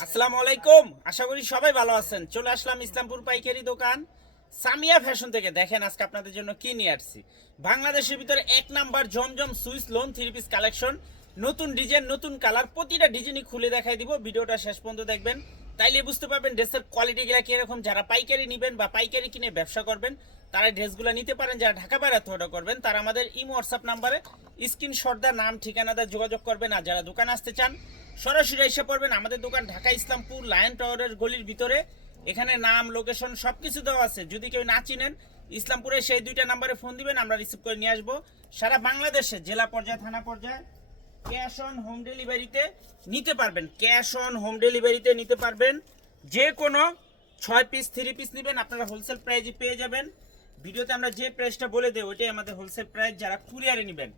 আসসালামু আলাইকুম। আশা করি সবাই ভালো আছেন। চলে আসলাম ইসলামপুর পাইকারি দোকান। সামিয়া ফ্যাশন থেকে দেখেন আজকে আপনাদের জন্য কি নিয়ে আসছি। বাংলাদেশের ভিতরে এক number Zamzam Swiss lawn three piece collection. নতুন ডিজাইন, নতুন কালার, প্রতিটা ডিজাইনই খুলে দেখাই দিব। ভিডিওটা শেষ পর্যন্ত দেখবেন। তাইলে বুঝতে পারবেন ড্রেসের কোয়ালিটিগুলো কীরকম। যারা পাইকারি নেবেন বা পাইকারি কিনে ব্যবসা করবেন, তারা ড্রেসগুলো নিতে পারেন। যারা ঢাকা বাইরে অর্ডার করবেন, তারা আমাদের ইমো হোয়াটসঅ্যাপ নাম্বারে স্ক্রিনশট দা নাম, ঠিকানা দা যোগাযোগ করবেন। আর যারা দোকানে আসতে চান, সরাসরি এসে পড়বেন আমাদের দোকান ঢাকা ইসলামপুর লায়ন টাওয়ারের গলির ভিতরে। এখানে নাম লোকেশন সবকিছু দেওয়া আছে। যদি কেউ না চিনেন, ইসলামপুরে সেই দুইটা নাম্বারে ফোন দিবেন, আমরা রিসিভ করে নিয়ে আসব। সারা বাংলাদেশে, জেলা পর্যায়ে, থানা পর্যায়ে ক্যাশ অন হোম ডেলিভারিতে নিতে পারবেন। ক্যাশ অন হোম ডেলিভারিতে নিতে পারবেন। যে কোনো ছয় পিস থ্রি পিস নেবেন, আপনারা হোলসেল প্রাইজে পেয়ে যাবেন। ভিডিওতে আমরা যে প্রাইসটা বলে দেই ওইটাই আমাদের হোলসেল প্রাইস যারা কুরিয়ারে নেবেন।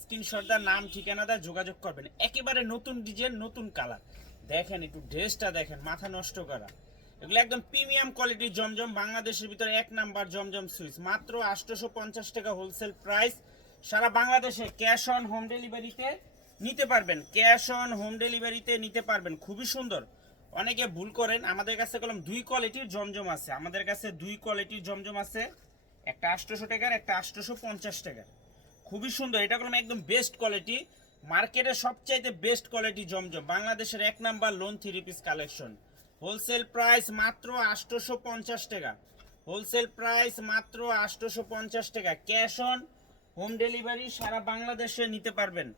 স্ক্রিনশটদার নাম ঠিকানাটা যোগাযোগ করবেন। একেবারে নতুন ডিজাইন নতুন কালার দেখেন একটু ড্রেসটা দেখেন, মাথা নষ্ট করা। এগুলো একদম প্রিমিয়াম কোয়ালিটির জমজম, বাংলাদেশের ভিতরে এক নাম্বার জমজম সুইচ মাত্র আটশোশো পঞ্চাশ টাকা হোলসেল প্রাইস সারা বাংলাদেশে ক্যাশ অন হোম ডেলিভারিতে নিতে পারবেন। ক্যাশ অন হোম ডেলিভারিতে নিতে পারবেন। খুবই সুন্দর। অনেকে ভুল করেন। আমাদের কাছে কলম দুই কোয়ালিটির জমজম আছে। আমাদের কাছে দুই কোয়ালিটির জমজম আছে। একটা আটশোশো টাকার, একটা আটশোশো পঞ্চাশ টাকার। খুবই সুন্দর। এটা কলম একদম বেস্ট কোয়ালিটি মার্কেটের সবচাইতে বেস্ট কোয়ালিটি জমজম। বাংলাদেশের এক number lawn three piece collection wholesale price মাত্র আটশোশো পঞ্চাশ টাকা। হোলসেল প্রাইস মাত্র আটশোশো পঞ্চাশ টাকা। ক্যাশ অন হোম ডেলিভারি সারা বাংলাদেশে নিতে পারবেন।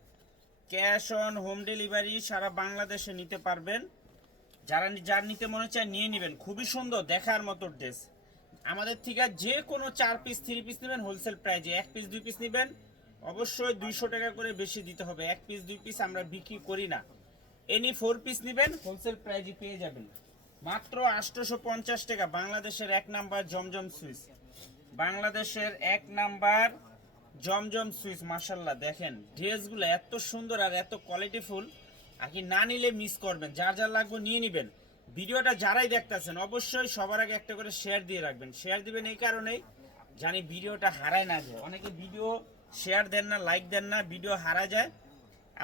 ক্যাশ অন হোম ডেলিভারি সারা বাংলাদেশে নিতে পারবেন। যারা যার নিতে মনে চায় নিয়ে নেবেন। খুবই সুন্দর, দেখার মতো ড্রেস। আমাদের থেকে যে কোনো চার পিস থ্রি পিস নেবেন হোলসেল প্রাইজে এক পিস দুই পিস নেবেন। অবশ্যই দুইশো টাকা করে বেশি দিতে হবে। এক পিস দুই পিস আমরা বিক্রি করি না। এনি ফোর পিস নেবেন হোলসেল প্রাইজে পেয়ে যাবেন। মাত্র আটশোশো পঞ্চাশ টাকা। বাংলাদেশের এক নাম্বার জমজম সুইচ বাংলাদেশের এক নাম্বার জমজম সুইচ মার্শাল্লাহ দেখেন, ড্রেসগুলো এত সুন্দর আর এত কোয়ালিটিফুল আর কি না নিলে মিস করবেন, যার যার লাগবে নিয়ে নেবেন। ভিডিওটা যারাই দেখতেছেন, অবশ্যই সবার আগে একটা করে শেয়ার দিয়ে রাখবেন। শেয়ার দিবেন এই কারণেই জানি ভিডিওটা হারায় না যায়। অনেকে ভিডিও শেয়ার দেন না লাইক দেন না, ভিডিও হারা যায়।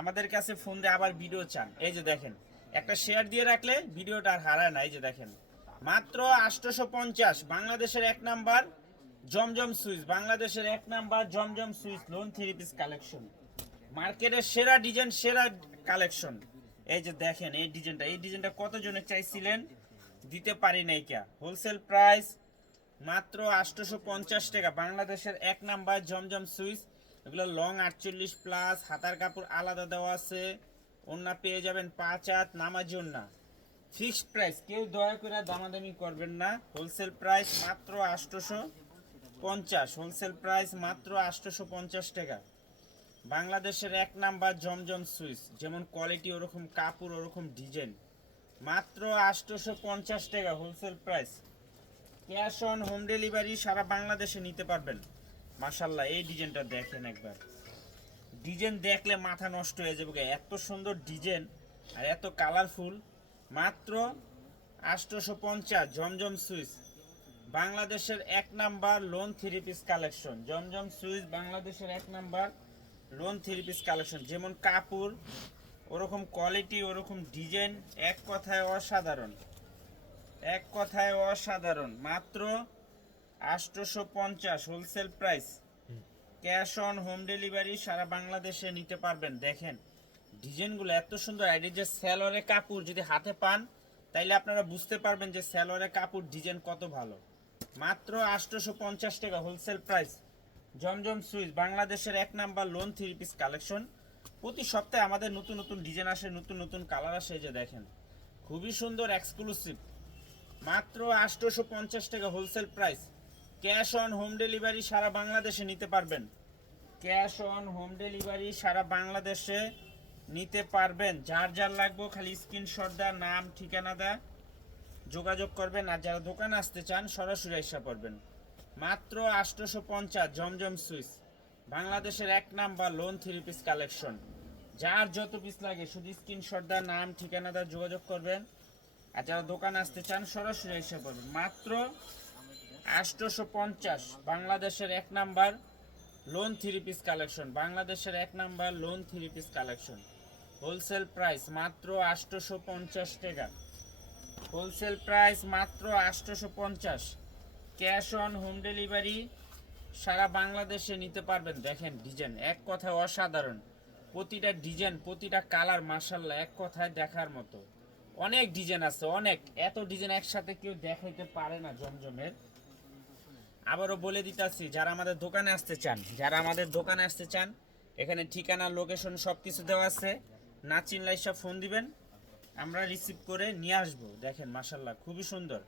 আমাদের কাছে ফোন দিয়ে আবার ভিডিও চান। এই যে দেখেন, একটা শেয়ার দিয়ে রাখলে ভিডিওটা আর হারায় না। এই যে দেখেন, মাত্র আটশোশো বাংলাদেশের এক নাম্বার জমজম সুইচ, বাংলাদেশের এক number Zamzam Swiss lawn three piece collection মার্কেটের সেরা ডিজাইন সেরা কালেকশন এই যে দেখেন, এই ডিজাইনটা এই ডিজাইনটা কতজনে চাইছিলেন? দিতে পারি নাই কে। হোলসেল প্রাইস মাত্র আটশোশো পঞ্চাশ টাকা। বাংলাদেশের এক নাম্বার জমজম সুইচ, এগুলো লং আটচল্লিশ প্লাস হাতার কাপড় আলাদা দেওয়া আছে। ওন্না পেয়ে যাবেন পাঁচ হাত, নামাজি ওন্না ফিক্সড প্রাইস কেউ দয়া করে দামাদামি করবেন না। হোলসেল প্রাইস মাত্র আটশোশো পঞ্চাশ হোলসেল প্রাইস মাত্র আটশোশো পঞ্চাশ টাকা। বাংলাদেশের এক নাম্বার জমজম সুইচ, যেমন কোয়ালিটি ওরকম, কাপড় ওরকম ডিজাইন মাত্র আটশোশো পঞ্চাশ টাকা wholesale price cash on home delivery সারা বাংলাদেশে নিতে পারবেন। মাশাল্লাহ এই ডিজাইনটা দেখেন একবার। ডিজাইন দেখলে মাথা নষ্ট হয়ে যাবে এত সুন্দর ডিজাইন আর এত কালারফুল মাত্র আটশোশো পঞ্চাশ জমজম সুইচ। বাংলাদেশের এক number lawn three piece collection Zamzam Swiss বাংলাদেশের এক number lawn three piece collection যেমন কাপড় ওরকম কোয়ালিটি ওরকম ডিজাইন এক কথায় অসাধারণ। এক কথায় অসাধারণ। মাত্র আটশোশো পঞ্চাশ wholesale price cash on home delivery সারা বাংলাদেশে নিতে পারবেন। দেখেন ডিজাইনগুলো এত সুন্দর। এই যে স্যালোয়ারের কাপড় যদি হাতে পান তাইলে আপনারা বুঝতে পারবেন যে স্যালোয়ারের কাপড় ডিজাইন কত ভালো। মাত্র আটশোশো পঞ্চাশ টাকা হোলসেল প্রাইস জমজম সুইচ, বাংলাদেশের এক number lawn three piece collection প্রতি সপ্তাহে আমাদের নতুন নতুন ডিজাইন আসে, নতুন নতুন কালার আসে যে দেখেন। খুবই সুন্দর এক্সক্লুসিভ মাত্র আটশোশো পঞ্চাশ টাকা wholesale price cash on home delivery সারা বাংলাদেশে নিতে পারবেন। ক্যাশ অন হোম ডেলিভারি সারা বাংলাদেশে নিতে পারবেন। যার যার লাগবে খালি স্ক্রিনশট দেওয়া, নাম, ঠিকানা দেয়া যোগাযোগ করবেন আর যারা দোকানে আসতে চান, সরাসরি এসে পড়বেন। মাত্র আটশোশো পঞ্চাশ জমজম সুইচ। বাংলাদেশের এক number lawn three piece collection যার যত পিস লাগে, শুধু স্ক্রিনশট দেওয়া, নাম, ঠিকানা দেওয়া যোগাযোগ করবেন। আর যারা দোকান আসতে চান, সরাসরি এসে পড়বেন। মাত্র আটশোশো পঞ্চাশ বাংলাদেশের এক number lawn three piece collection বাংলাদেশের এক number lawn three piece collection wholesale price মাত্র আটশোশো পঞ্চাশ টাকা। হোলসেল প্রাইস মাত্র আটশোশো পঞ্চাশ ক্যাশ অন হোম ডেলিভারি সারা বাংলাদেশে নিতে পারবেন। দেখেন ডিজাইন, এক কথায় অসাধারণ। প্রতিটা ডিজাইন, প্রতিটা কালার মার্শাল্লাহ এক কথায় দেখার মতো। অনেক ডিজাইন আছে, অনেক। এত ডিজাইন একসাথে কেউ দেখাইতে পারে না জমজমের। আবারও বলে দিতেছি, যারা আমাদের দোকানে আসতে চান, যারা আমাদের দোকানে আসতে চান, এখানে ঠিকানা, লোকেশন সব কিছু দেওয়া আছে। না চিনলে সব ফোন দিবেন। আমরা রিসিভ করে নিয়ে আসব। দেখেন মাসাল্লাহ খুবই সুন্দর।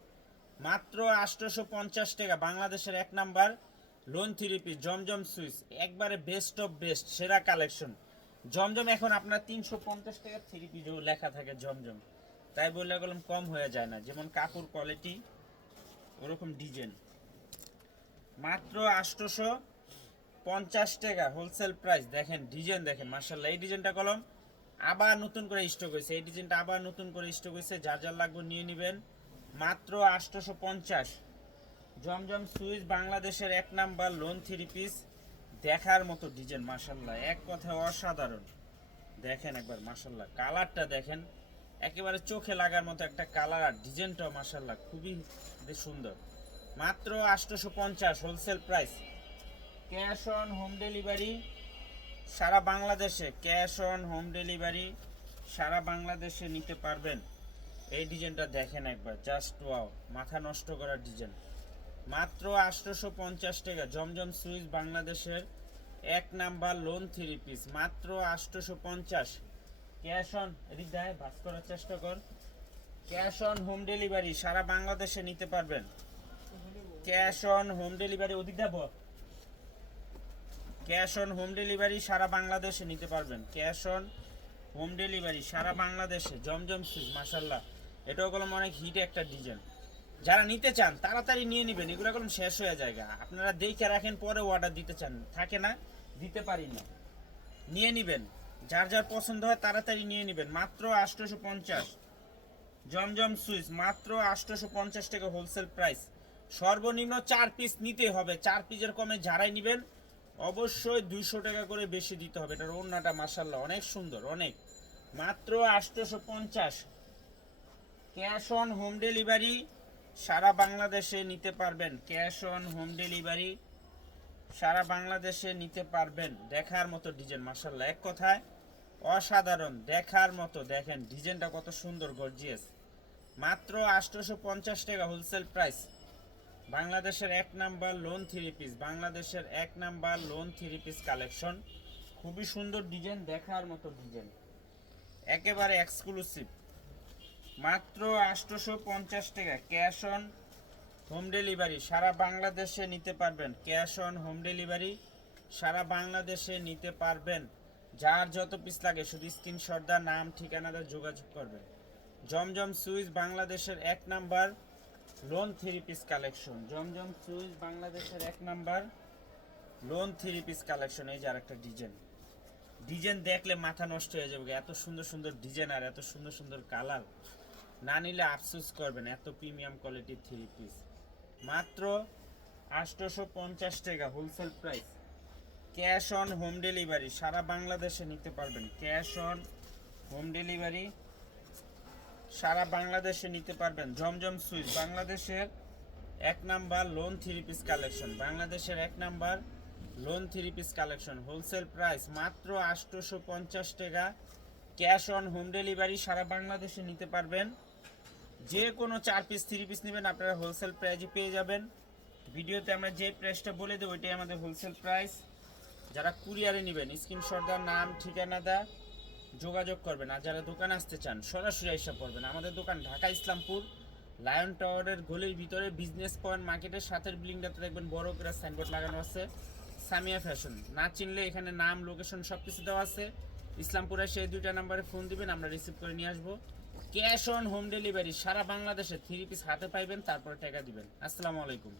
মাত্র আটশোশো পঞ্চাশ টাকা, বাংলাদেশের এক number lawn three piece Zamzam Swiss একবারে বেস্ট অফ বেস্ট সেরা কালেকশন জমজম এখন আপনার তিনশো পঞ্চাশ টাকা থ্রি পিস লেখা থাকে জমজম। তাই বললে গেলাম কম হয়ে যায় না, যেমন কাপড় কোয়ালিটি ওরকম ডিজাইন মাত্র আটশোশো পঞ্চাশ টাকা হোলসেল প্রাইস দেখেন ডিজাইন দেখেন মার্শাল্লাহ এই ডিজাইনটা কলম আবার নতুন করে স্টক হয়েছে। এই ডিজাইনটা আবার নতুন করে স্টক হয়েছে। যার যার লাগবে নিয়ে নেবেন। মাত্র আটশোশো পঞ্চাশ। জমজম সুইচ বাংলাদেশের এক নাম্বার লোন থ্রি পিস দেখার মতো ডিজাইন মার্শাল্লাহ এক কথায় অসাধারণ। দেখেন একবার মার্শাল্লাহ কালারটা দেখেন। একেবারে চোখে লাগার মতো একটা কালার আর ডিজাইনটাও মার্শাল্লাহ খুবই সুন্দর। মাত্র আটশোশো পঞ্চাশ wholesale price cash on home delivery সারা বাংলাদেশে ক্যাশ অন হোম ডেলিভারি সারা বাংলাদেশে নিতে পারবেন। এই ডিজাইনটা দেখেন একবার জাস্ট ওয়াও মাথা নষ্ট করার ডিজাইন। মাত্র আটশোশো পঞ্চাশ টাকা, জমজম সুইচ বাংলাদেশের এক নাম্বার লোন থ্রি পিস মাত্র আটশোশো পঞ্চাশ ক্যাশ অন, এদিক দেয় ভাস করার চেষ্টা কর। ক্যাশ অন হোম ডেলিভারি সারা বাংলাদেশে নিতে পারবেন। ক্যাশ অন হোম ডেলিভারি, ওদিক দেবো ক্যাশ অন হোম ডেলিভারি সারা বাংলাদেশে নিতে পারবেন। ক্যাশ অন হোম ডেলিভারি সারা বাংলাদেশে, জমজম সুইচ মাসাল্লাহ এটাও কলম অনেক হিট একটা ডিজাইন। যারা নিতে চান, তাড়াতাড়ি নিয়ে নেবেন। এগুলো কলম শেষ হয়ে যায় আপনারা দেখে রাখেন, পরে অর্ডার দিতে চান। থাকে না, দিতে পারি না। নিয়ে নেবেন। যার যার পছন্দ হয়, তাড়াতাড়ি নিয়ে নেবেন। মাত্র আটশোশো পঞ্চাশ জমজম সুইচ, মাত্র আটশোশো পঞ্চাশ টাকা হোলসেল প্রাইস। সর্বনিম্ন চার পিস নিতে হবে। চার পিসের কমে যারাই নেবেন অবশ্যই দুইশো টাকা করে বেশি দিতে হবে। এটার ওড়নাটা মাসাল্লাহ অনেক সুন্দর, অনেক। মাত্র আটশোশো পঞ্চাশ ক্যাশ অন হোম ডেলিভারি সারা বাংলাদেশে নিতে পারবেন। ক্যাশ অন হোম ডেলিভারি সারা বাংলাদেশে নিতে পারবেন। দেখার মতো ডিজাইন মাসাল্লাহ এক কথায় অসাধারণ। দেখার মতো, দেখেন, ডিজাইনটা কত সুন্দর গর্জিয়াস মাত্র আটশোশো পঞ্চাশ টাকা হোলসেল প্রাইস বাংলাদেশের এক নাম্বার লোন থ্রি পিস বাংলাদেশের এক number lawn three piece collection খুবই সুন্দর ডিজাইন দেখার মতো ডিজাইন একেবারে এক্সক্লুসিভ মাত্র আটশোশো পঞ্চাশ টাকা। ক্যাশ অন হোম ডেলিভারি সারা বাংলাদেশে নিতে পারবেন। ক্যাশ অন হোম ডেলিভারি সারা বাংলাদেশে নিতে পারবেন। যার যত পিস লাগে, শুধু স্ক্রিনশট দা নাম, ঠিকানাটা যোগাযোগ করবেন। জমজম সুইচ বাংলাদেশের এক number lawn three piece collection Zamzam Swiss বাংলাদেশের এক number. Lawn three piece collection এই যে আরেকটা ডিজাইন। ডিজাইন দেখলে মাথা নষ্ট হয়ে যাবে এত সুন্দর সুন্দর ডিজাইন আর এত সুন্দর সুন্দর কালার। না নিলে আফসোস করবেন, এত প্রিমিয়াম কোয়ালিটির থ্রি পিস মাত্র আটশোশো পঞ্চাশ টাকা wholesale price. Cash on home delivery, সারা বাংলাদেশে নিতে পারবেন। ক্যাশ অন হোম ডেলিভারি সারা বাংলাদেশে নিতে পারবেন। জমজম সুইচ। বাংলাদেশের এক number lawn three piece collection বাংলাদেশের এক number lawn three piece collection wholesale price মাত্র আটশোশো পঞ্চাশ টাকা। ক্যাশ অন হোম ডেলিভারি সারা বাংলাদেশে নিতে পারবেন। যে কোনো চার পিস থ্রি পিস নেবেন, আপনারা হোলসেল প্রাইজে পেয়ে যাবেন। ভিডিওতে আমরা যে প্রাইসটা বলে দেবো, ওইটাই আমাদের হোলসেল প্রাইস যারা কুরিয়ারে নেবেন স্ক্রিনশট দেওয়ার নাম, ঠিকানা দা যোগাযোগ করবেন। আর যারা দোকানে আসতে চান, সরাসরি এসে পড়বেন। আমাদের দোকান ঢাকা ইসলামপুর, লায়ন টাওয়ারের গলির ভিতরে বিজনেস পয়েন্ট মার্কেটের সাথের বিল্ডিংটাতে দেখবেন বড় করে সাইনবোর্ড লাগানো আছে। সামিয়া ফ্যাশন না চিনলে এখানে নাম লোকেশন সব কিছু দেওয়া আছে। ইসলামপুরে সেই দুইটা নাম্বারে ফোন দিবেন, আমরা রিসিভ করে নিয়ে আসব। ক্যাশ অন হোম ডেলিভারি সারা বাংলাদেশে থ্রি পিস হাতে পাইবেন, তারপরে টাকা দিবেন। আসসালামু আলাইকুম।